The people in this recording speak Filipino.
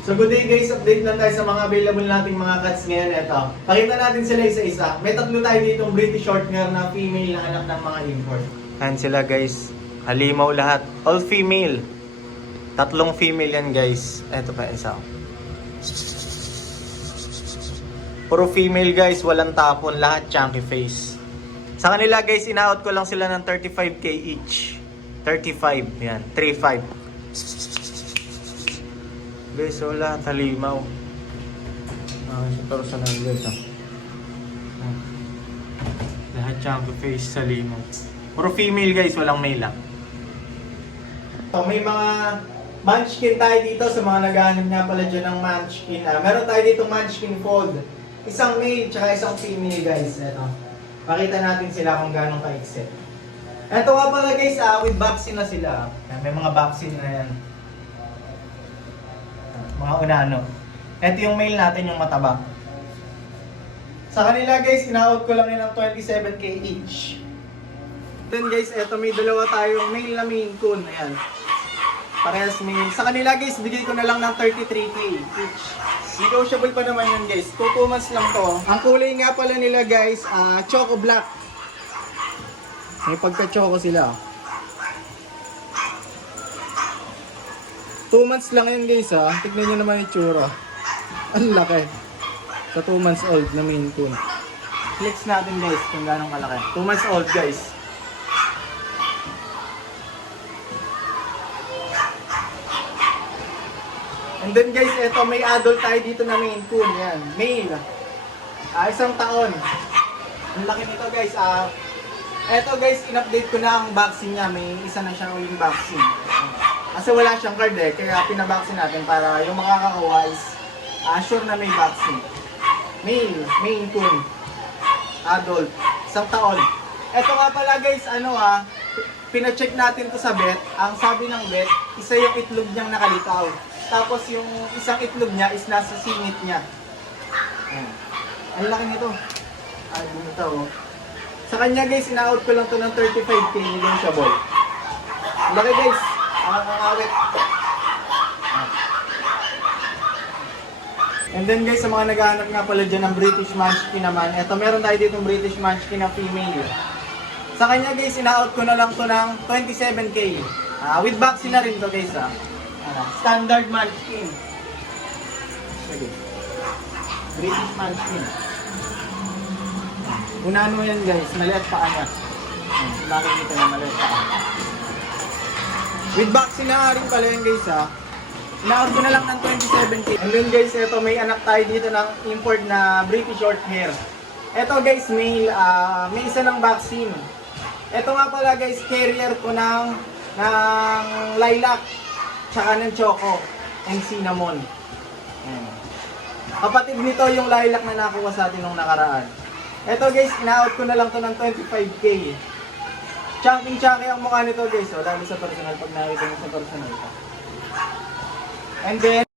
So good day guys, update lang tayo sa mga available nating mga cats ngayon. Ito, pakita natin sila isa-isa. May tatlo tayo ditong British Shorthair na female na anak ng mga import. Ayan sila guys, halimaw lahat. All female. Tatlong female yan guys. Ito pa isa. Puro female guys, walang tapon, lahat chunky face. Sa kanila guys, ina-out ko lang sila ng 35k each. 35, yan, 35. Guys, so lahat halimaw. Sa personal guys, lahat chunky face sa halimaw. Puro female guys, walang male lang. So, may mga munchkin tayo dito sa mga naghahanap nga pala dyan ng munchkin. Meron tayo dito munchkin fold. Isang male tsaka isang female guys. Ito. Pakita natin sila kung gano'ng ka-exit. Ito nga pala guys, with vaccine na sila. May mga vaccine na yan. Mga unano. Ito yung male natin, yung mataba. Sa kanila guys, ina-out ko lang yun ng 27k each. Then guys, eto may dalawa tayong male na Maine Coon. Ayan. Parehas male. Sa kanila guys, bigay ko na lang ng 33k each. Negotiable pa naman yun guys. 2 months lang to. Ang kulay nga pala nila guys, choco black. May pagka-choco sila. 2 months lang yun guys ha. Tignan nyo naman yung tsura. Ang laki. Sa 2 months old na Maine Coon. Flex natin guys kung gano'ng kalaki. 2 months old guys. And then guys, eto may adult tayo dito na Maine Coon. Yan, male. Isang taon. Ang laki nito guys. Eto guys, in-update ko na ang vaccine niya. May isa na siyang uling vaccine. Kasi wala siyang card kaya pinabaksin natin para yung makakakuha is sure na may vaccine. Male, Maine Coon. Adult. Isang taon. Eto nga pala guys, pina-check natin to sa vet. Ang sabi ng vet, isa yung itlog niyang nakalitaw. Tapos yung isang itlog niya is nasa singit niya. Ayan. Ang laki nito. Bumitaw oh. Sa kanya guys, ina-out ko lang to ng 35k negotiable. Ang laki guys. Ang awit. And then guys, sa mga naghahanap nga pala dyan ng British Munchkin naman, eto meron tayo ditong British Munchkin na female. Sa kanya guys, ina-out ko na lang to ng 27k. With vaccine na rin to guys standard Munchkin. Sige. British Munchkin. Unano yan guys, maliit pa niya. Nakikita na maliit pa. With vaccine na rin pala yan guys ina-out ko na lang ng 27k. And then guys, ito may anak tayo dito ng import na British Shorthair. Ito guys, male, may isa ng vaccine. Ito nga pala guys, carrier ko ng lilac, tsaka ng choco, and cinnamon. Ayan. Kapatid nito yung lilac na nakuha sa atin nung nakaraan. Ito guys, ina-out ko na lang to ng 25k. Chunky ang mukha nito guys, lalo sa personal pag nakita mo sa personal ka. And then